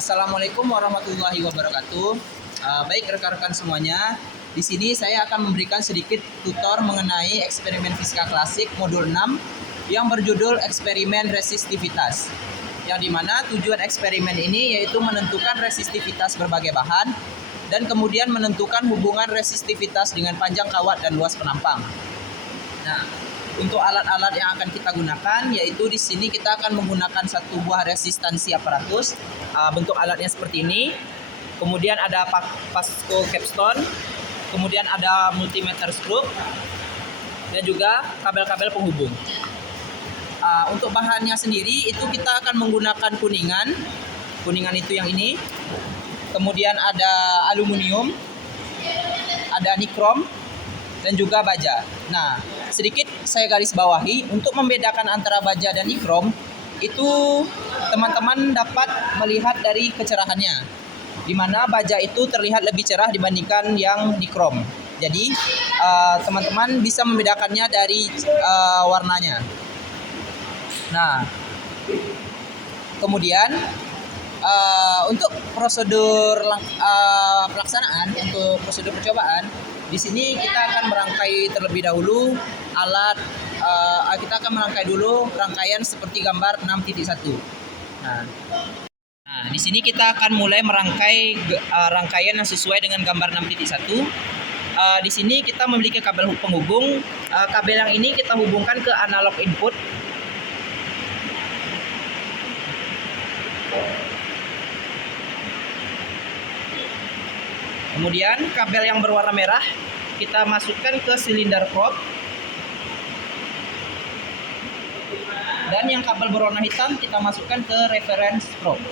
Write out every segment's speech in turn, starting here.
Assalamualaikum warahmatullahi wabarakatuh. Baik rekan-rekan semuanya, di sini saya akan memberikan sedikit tutor mengenai eksperimen fisika klasik modul 6 yang berjudul eksperimen resistivitas. Yang dimana tujuan eksperimen ini yaitu menentukan resistivitas berbagai bahan dan kemudian menentukan hubungan resistivitas dengan panjang kawat dan luas penampang. Nah, untuk alat-alat yang akan kita gunakan yaitu di sini kita akan menggunakan satu buah resistansi aparatus. Bentuk alatnya seperti ini. Kemudian ada Pasco capstone, kemudian ada multimeter screw dan juga kabel-kabel penghubung. Untuk bahannya sendiri itu kita akan menggunakan kuningan. Kuningan itu yang ini. Kemudian ada aluminium, ada nikrom dan juga baja. Nah, sedikit saya garis bawahi untuk membedakan antara baja dan nikrom itu teman-teman dapat melihat dari kecerahannya, di mana baja itu terlihat lebih cerah dibandingkan yang nikrom. Jadi teman-teman bisa membedakannya dari warnanya. Nah, kemudian untuk prosedur pelaksanaan, untuk prosedur percobaan, di sini kita akan merangkai terlebih dahulu alat. Kita akan merangkai dulu rangkaian seperti gambar 6.1. Nah, di sini kita akan mulai merangkai rangkaian yang sesuai dengan gambar 6.1. Di sini kita memiliki kabel penghubung. Kabel yang ini kita hubungkan ke analog input. Kemudian kabel yang berwarna merah kita masukkan ke silinder probe. Dan yang kabel berwarna hitam kita masukkan ke reference probe.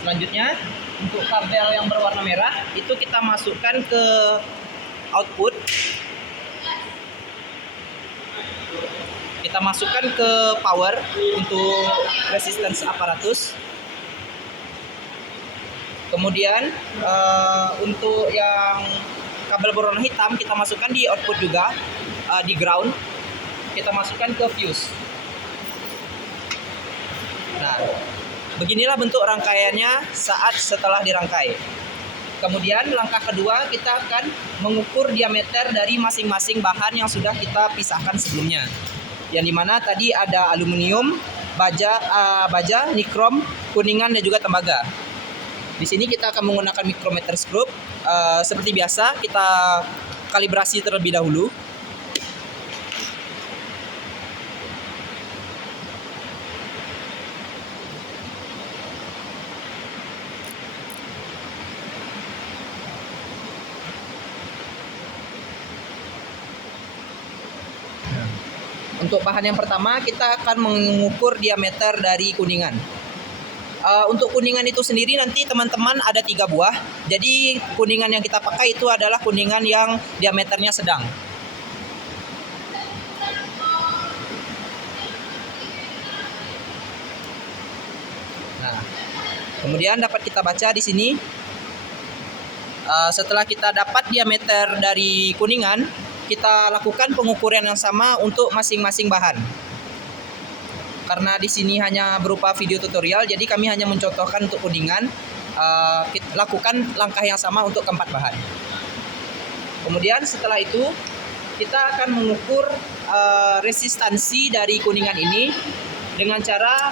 Selanjutnya, untuk kabel yang berwarna merah itu kita masukkan ke output. Kita masukkan ke power untuk resistance aparatus. Kemudian untuk yang kabel berwarna hitam kita masukkan di output juga, di ground. Kita masukkan ke fuse. Nah, beginilah bentuk rangkaiannya saat setelah dirangkai. Kemudian langkah kedua kita akan mengukur diameter dari masing-masing bahan yang sudah kita pisahkan sebelumnya. Yang dimana tadi ada aluminium, baja, nikrom, kuningan dan juga tembaga. Di sini kita akan menggunakan micrometer screw. Seperti biasa kita kalibrasi terlebih dahulu. Untuk bahan yang pertama kita akan mengukur diameter dari kuningan. Untuk kuningan itu sendiri nanti teman-teman ada 3 buah. Jadi kuningan yang kita pakai itu adalah kuningan yang diameternya sedang. Nah, kemudian dapat kita baca di sini. Setelah kita dapat diameter dari kuningan, kita lakukan pengukuran yang sama untuk masing-masing bahan. Karena di sini hanya berupa video tutorial, jadi kami hanya mencontohkan untuk kuningan. Kita lakukan langkah yang sama untuk keempat bahan. Kemudian setelah itu kita akan mengukur resistansi dari kuningan ini dengan cara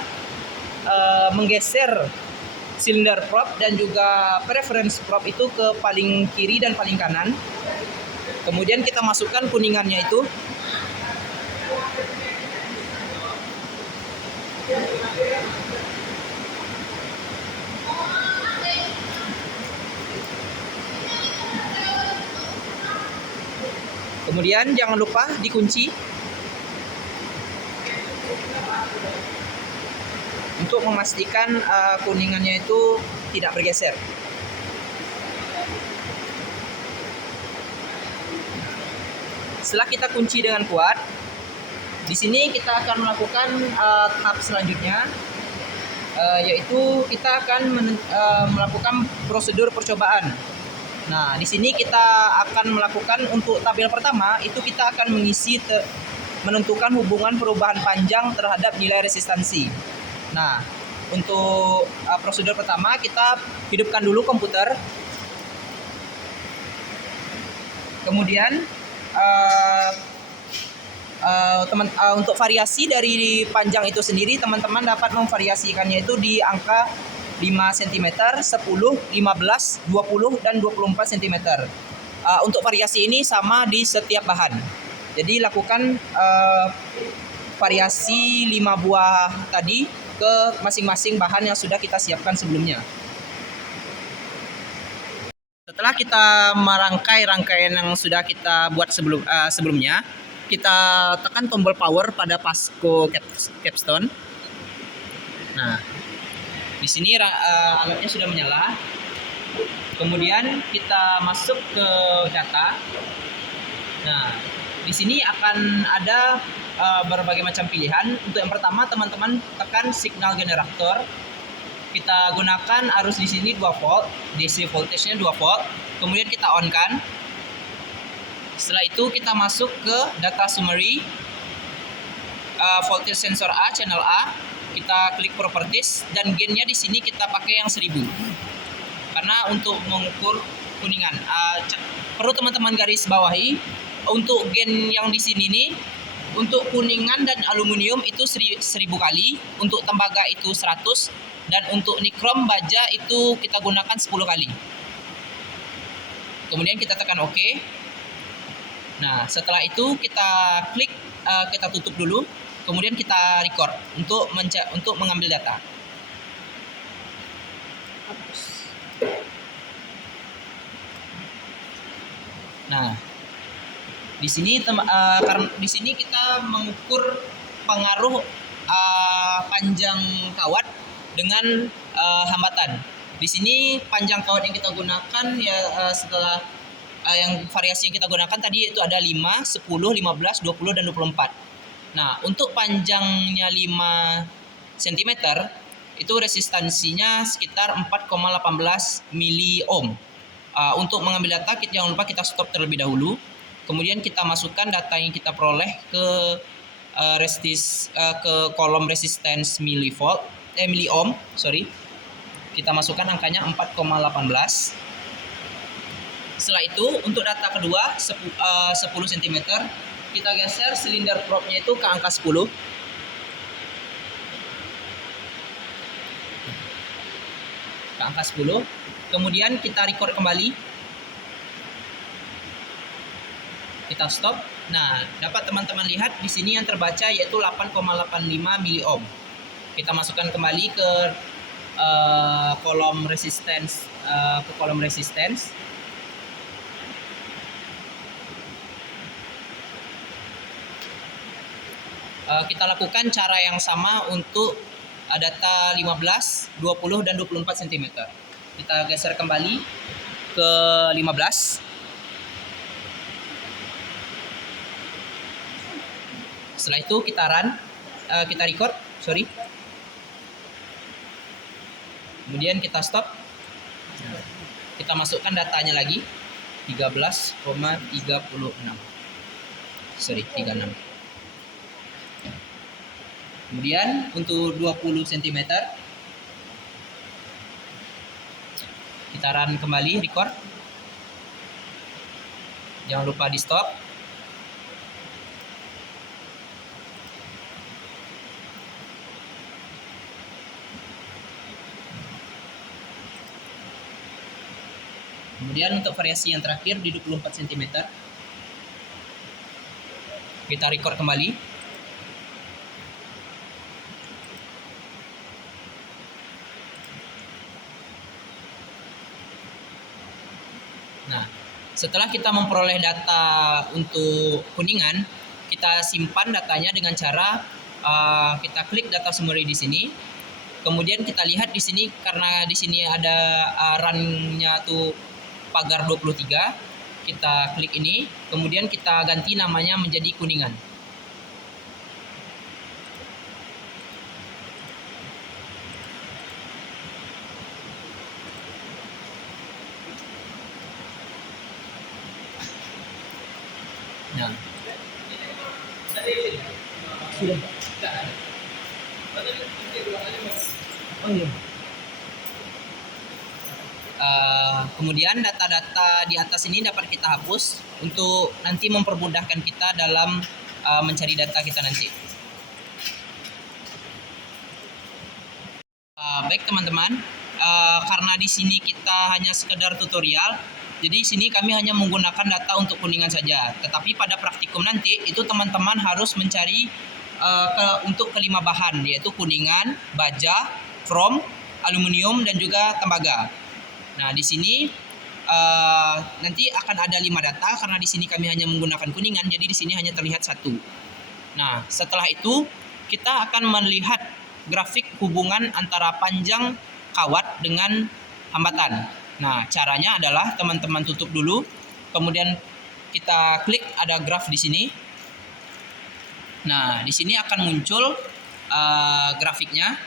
menggeser silinder probe dan juga preference probe itu ke paling kiri dan paling kanan. Kemudian kita masukkan kuningannya itu. Kemudian jangan lupa dikunci untuk memastikan kuningannya itu tidak bergeser. Setelah kita kunci dengan kuat, di sini kita akan melakukan tahap selanjutnya, yaitu kita akan melakukan prosedur percobaan. Nah, di sini kita akan melakukan untuk tabel pertama itu kita akan menentukan hubungan perubahan panjang terhadap nilai resistansi. Nah, Untuk prosedur pertama, kita hidupkan dulu komputer. Kemudian untuk variasi dari panjang itu sendiri, teman-teman dapat memvariasikannya itu di angka 5 cm, 10, 15, 20, dan 24 cm. Untuk variasi ini sama di setiap bahan. Jadi lakukan variasi 5 buah tadi ke masing-masing bahan yang sudah kita siapkan sebelumnya. Setelah kita merangkai rangkaian yang sudah kita buat sebelumnya, kita tekan tombol power pada Pasco capstone. Nah, di sini alatnya sudah menyala. Kemudian kita masuk ke data. Nah, di sini akan ada berbagai macam pilihan. Untuk yang pertama, teman-teman tekan signal generator. Kita gunakan arus di sini 2 volt, DC voltage-nya 2 volt. Kemudian kita on-kan. Setelah itu kita masuk ke data summary, voltage sensor A, channel A. Kita klik properties dan gain-nya di sini kita pakai yang 1000. Karena untuk mengukur kuningan, perlu teman-teman garis bawahi, untuk gain yang di sini nih, untuk kuningan dan aluminium itu 1000 kali, untuk tembaga itu 100, dan untuk nikrom baja itu kita gunakan 10 kali. Kemudian kita tekan OK. Nah, setelah itu kita klik, kita tutup dulu. Kemudian kita record untuk mengambil data. Nah, di sini karena di sini kita mengukur pengaruh panjang kawat dengan hambatan. Di sini panjang kawat yang kita gunakan ya setelah yang variasi yang kita gunakan tadi itu ada 5, 10, 15, 20, dan 24. Nah, untuk panjangnya 5 cm itu resistansinya sekitar 4,18 mili ohm. Untuk mengambil data, jangan lupa kita stop terlebih dahulu. Kemudian kita masukkan data yang kita peroleh ke ke kolom resistance mili ohm. Kita masukkan angkanya 4,18. Setelah itu untuk data kedua 10 cm, kita geser silinder probe-nya itu ke angka 10. Ke angka 10. Kemudian kita record kembali. Kita stop. Nah, dapat teman-teman lihat di sini yang terbaca yaitu 8,85 mili ohm. Kita masukkan kembali ke kolom resistance kita lakukan cara yang sama untuk data 15, 20, dan 24 cm. Kita geser kembali ke 15. Setelah itu kita record. Kemudian kita stop. Kita masukkan datanya lagi 36. Kemudian untuk 20 cm kita run kembali, record. Jangan lupa di stop. Kemudian untuk variasi yang terakhir di 24 cm kita record kembali. Nah, setelah kita memperoleh data untuk kuningan, kita simpan datanya dengan cara kita klik data summary di sini. Kemudian kita lihat di sini karena di sini ada run-nya tuh pagar 23. Kita klik ini, kemudian kita ganti namanya menjadi kuningan. Nah, sudah. Oh iya. Kemudian data-data di atas ini dapat kita hapus untuk nanti mempermudahkan kita dalam mencari data kita nanti. Baik teman-teman, karena di sini kita hanya sekedar tutorial, jadi di sini kami hanya menggunakan data untuk kuningan saja. Tetapi pada praktikum nanti itu teman-teman harus mencari untuk kelima bahan, yaitu kuningan, baja, krom, aluminium dan juga tembaga. Nah di sini nanti akan ada 5 data karena di sini kami hanya menggunakan kuningan, jadi di sini hanya terlihat 1. Nah setelah itu kita akan melihat grafik hubungan antara panjang kawat dengan hambatan. Nah, caranya adalah teman-teman tutup dulu, kemudian kita klik ada graf di sini. Nah, di sini akan muncul grafiknya.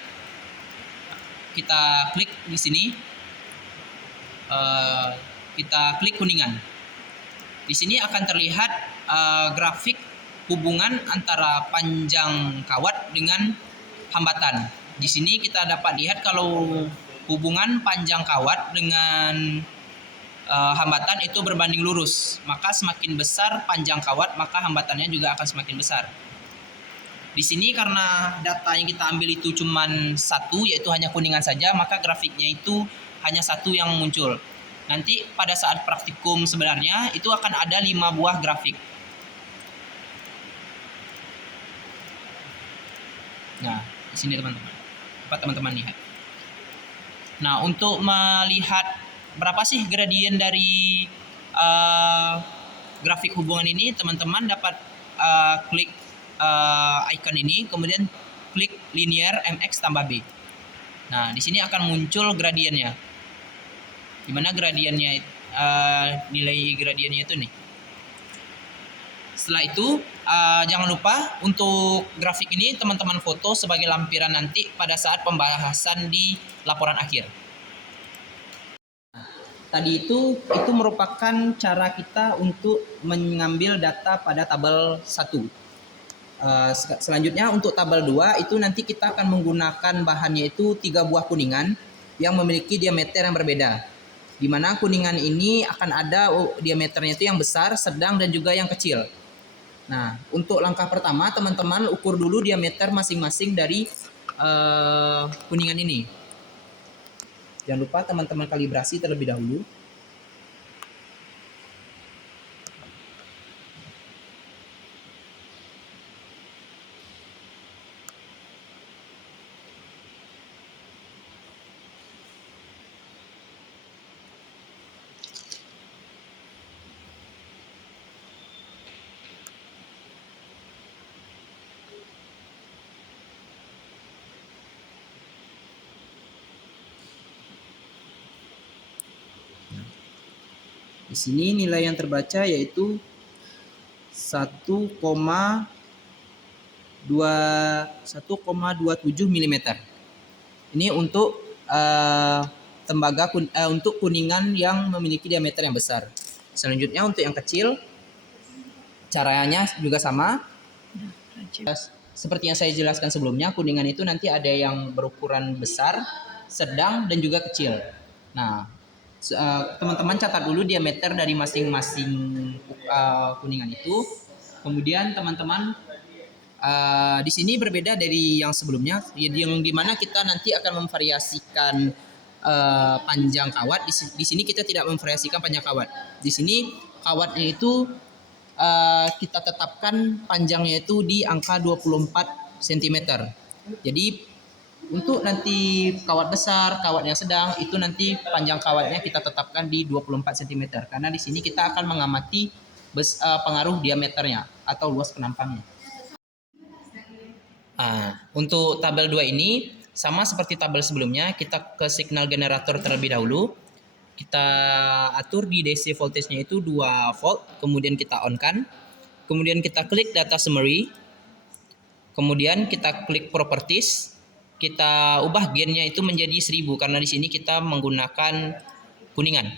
Kita klik di sini, kita klik kuningan. Di sini akan terlihat grafik hubungan antara panjang kawat dengan hambatan. Di sini kita dapat lihat kalau hubungan panjang kawat dengan hambatan itu berbanding lurus. Maka semakin besar panjang kawat, maka hambatannya juga akan semakin besar. Di sini karena data yang kita ambil itu cuma 1, yaitu hanya kuningan saja, maka grafiknya itu hanya 1 yang muncul. Nanti pada saat praktikum sebenarnya itu akan ada 5 buah grafik. Nah, di sini teman-teman. Dapat teman-teman lihat. Nah, untuk melihat berapa sih gradien dari grafik hubungan ini, teman-teman dapat klik icon ini, kemudian klik linear mx tambah b. Nah, di sini akan muncul gradiennya. Di mana gradiennya, nilai gradiennya itu nih. Setelah itu, jangan lupa untuk grafik ini teman-teman foto sebagai lampiran nanti pada saat pembahasan di laporan akhir. Tadi itu merupakan cara kita untuk mengambil data pada tabel 1. Selanjutnya untuk tabel 2 itu nanti kita akan menggunakan bahannya itu 3 buah kuningan yang memiliki diameter yang berbeda. Di mana kuningan ini akan ada diameternya itu yang besar, sedang dan juga yang kecil. Nah, untuk langkah pertama teman-teman ukur dulu diameter masing-masing dari kuningan ini. Jangan lupa teman-teman kalibrasi terlebih dahulu. Di sini nilai yang terbaca yaitu 1,27 mm. Ini untuk tembaga untuk kuningan yang memiliki diameter yang besar. Selanjutnya untuk yang kecil caranya juga sama. Seperti yang saya jelaskan sebelumnya, kuningan itu nanti ada yang berukuran besar, sedang dan juga kecil. Nah, teman-teman catat dulu diameter dari masing-masing kuningan itu. Kemudian teman-teman di sini berbeda dari yang sebelumnya, yang dimana kita nanti akan memvariasikan panjang kawat. Di sini kita tidak memvariasikan panjang kawat. Di sini kawatnya itu kita tetapkan panjangnya itu di angka 24 cm. Jadi untuk nanti kawat besar, kawat yang sedang, itu nanti panjang kawatnya kita tetapkan di 24 cm. Karena di sini kita akan mengamati pengaruh diameternya atau luas penampangnya. Untuk tabel 2 ini, sama seperti tabel sebelumnya, kita ke signal generator terlebih dahulu. Kita atur di DC voltage-nya itu 2 volt, kemudian kita on-kan. Kemudian kita klik data summary. Kemudian kita klik properties. Kita ubah gain-nya itu menjadi 1000 karena di sini kita menggunakan kuningan.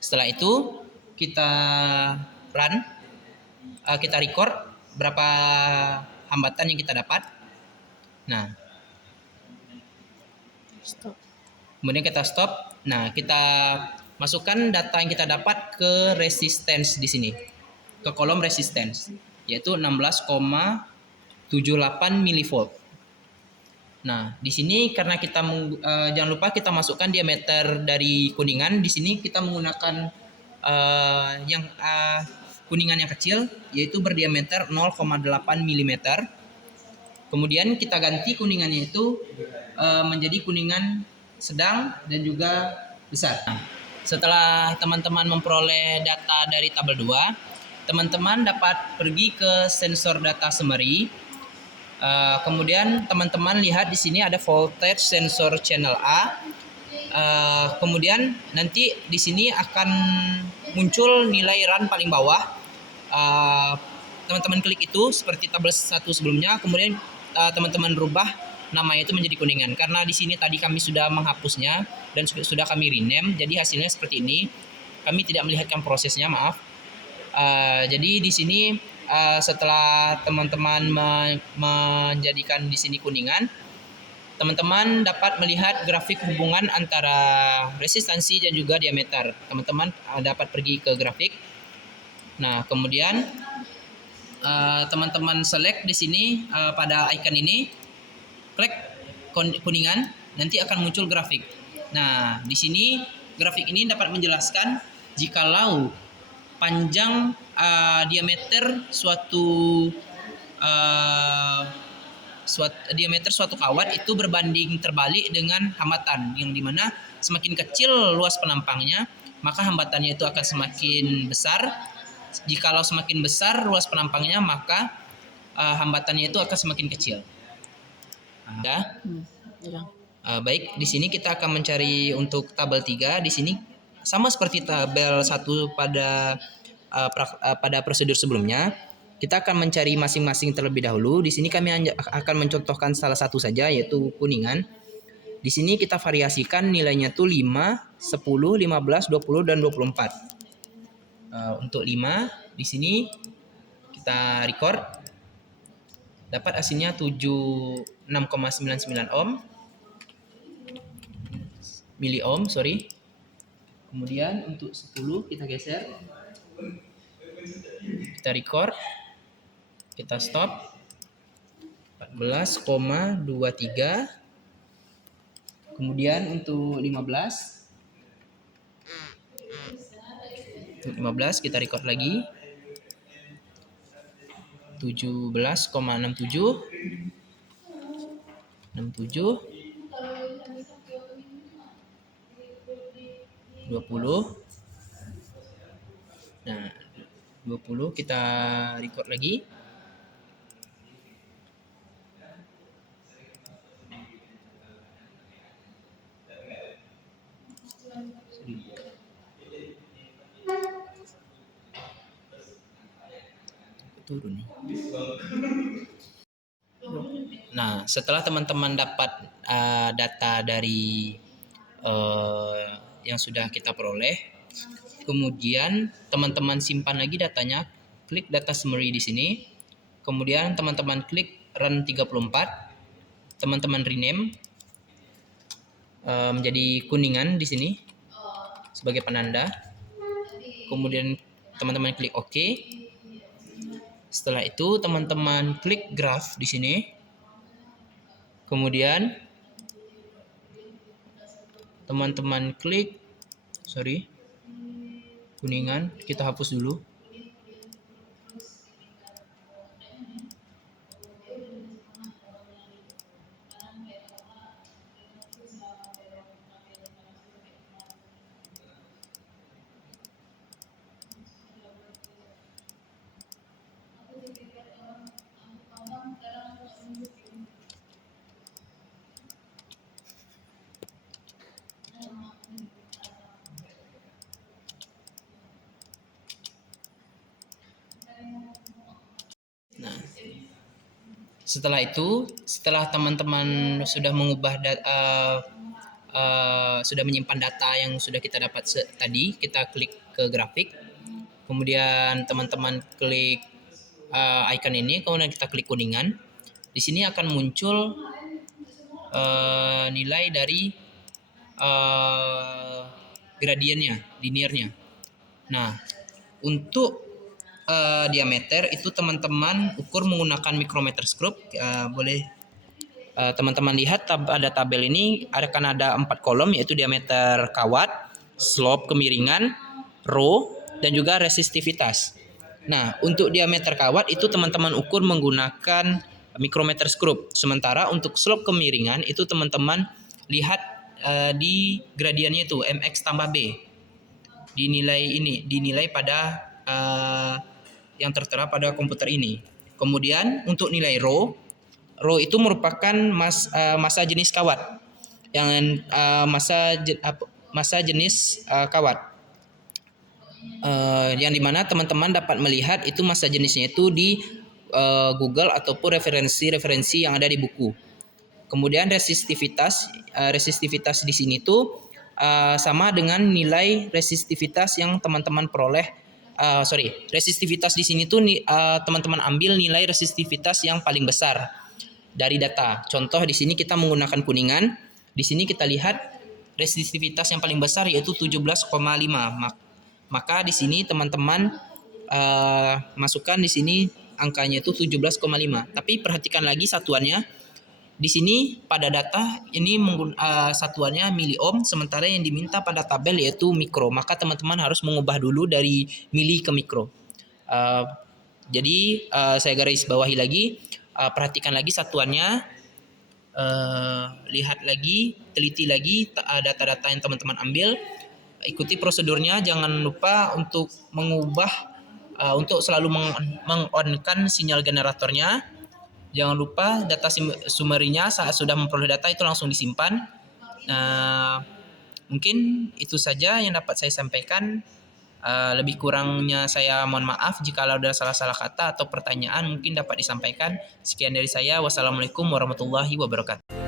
Setelah itu kita run, kita record berapa hambatan yang kita dapat. Nah, Stop. Kemudian kita stop. Nah, kita masukkan data yang kita dapat ke resistance di sini. Ke kolom resistance, yaitu 16,78 milivolt. Nah, di sini karena kita jangan lupa kita masukkan diameter dari kuningan. Di sini kita menggunakan kuningan yang kecil, yaitu berdiameter 0,8 mm. Kemudian kita ganti kuningannya itu menjadi kuningan sedang dan juga besar. Nah, setelah teman-teman memperoleh data dari tabel 2, teman-teman dapat pergi ke sensor data summary. Kemudian teman-teman lihat di sini ada voltage sensor channel A. Kemudian nanti di sini akan muncul nilai run paling bawah. Teman-teman klik itu seperti tabel 1 sebelumnya. Kemudian teman-teman rubah namanya itu menjadi kuningan. Karena di sini tadi kami sudah menghapusnya dan sudah kami rename, jadi hasilnya seperti ini. Kami tidak melihatkan prosesnya, maaf. Jadi di sini setelah teman-teman menjadikan di sini kuningan, teman-teman dapat melihat grafik hubungan antara resistansi dan juga diameter. Teman-teman dapat pergi ke grafik. Nah, kemudian teman-teman select di sini pada icon ini, klik kuningan, nanti akan muncul grafik. Nah, di sini grafik ini dapat menjelaskan jikalau panjang diameter suatu kawat itu berbanding terbalik dengan hambatan, yang dimana semakin kecil luas penampangnya, maka hambatannya itu akan semakin besar. Jikalau semakin besar luas penampangnya, maka hambatannya itu akan semakin kecil. Baik, di sini kita akan mencari untuk tabel 3. Di sini sama seperti tabel 1 pada prosedur sebelumnya. Kita akan mencari masing-masing terlebih dahulu. Di sini kami akan mencontohkan salah satu saja, yaitu kuningan. Di sini kita variasikan nilainya tuh 5, 10, 15, 20 dan 24. Untuk 5 di sini kita record, dapat hasilnya 6,99 miliohm, sorry. Kemudian untuk 10 kita geser, kita record, kita stop, 14,23. Kemudian untuk 15 kita record lagi, 17,67, 67, 20. Nah, 20 kita record lagi, turun. Nah, setelah teman-teman dapat data dari yang sudah kita peroleh, kemudian teman-teman simpan lagi datanya, klik data summary di sini. Kemudian teman-teman klik run 34. Teman-teman rename menjadi kuningan di sini sebagai penanda. Kemudian teman-teman klik OK. Setelah itu teman-teman klik graph di sini. Kemudian teman-teman klik kuningan, kita hapus dulu. Nah, setelah teman-teman sudah mengubah sudah menyimpan data yang sudah kita dapat tadi, kita klik ke grafik, kemudian teman-teman klik icon ini, kemudian kita klik kuningan. Di sini akan muncul nilai dari gradiennya, liniernya. Nah, untuk diameter itu teman-teman ukur menggunakan micrometer scope. Boleh teman-teman lihat pada tabel ini akan ada 4 kolom, yaitu diameter kawat, slope kemiringan, row, dan juga resistivitas. Nah, untuk diameter kawat itu teman-teman ukur menggunakan micrometer scope. Sementara untuk slope kemiringan itu teman-teman lihat di gradiennya itu mx tambah b. Dinilai pada yang tertera pada komputer ini. Kemudian untuk nilai row itu merupakan massa jenis kawat, yang massa jenis kawat, yang dimana teman-teman dapat melihat itu massa jenisnya itu di Google ataupun referensi yang ada di buku. Kemudian resistivitas di sini tuh sama dengan nilai resistivitas yang teman-teman peroleh. Resistivitas di sini tuh teman-teman ambil nilai resistivitas yang paling besar dari data. Contoh di sini kita menggunakan kuningan. Di sini kita lihat resistivitas yang paling besar yaitu 17,5. Maka di sini teman-teman masukkan di sini angkanya itu 17,5. Tapi perhatikan lagi satuannya. Di sini pada data ini satuannya miliohm, sementara yang diminta pada tabel yaitu mikro. Maka teman-teman harus mengubah dulu dari mili ke mikro. Jadi saya garis bawahi lagi, perhatikan lagi satuannya, lihat lagi, teliti lagi data-data yang teman-teman ambil, ikuti prosedurnya. Jangan lupa untuk mengubah, untuk selalu meng-on-kan sinyal generatornya. Jangan lupa data summary-nya saat sudah memperoleh data itu langsung disimpan. Mungkin itu saja yang dapat saya sampaikan. Lebih kurangnya saya mohon maaf jika ada salah-salah kata atau pertanyaan mungkin dapat disampaikan. Sekian dari saya. Wassalamualaikum warahmatullahi wabarakatuh.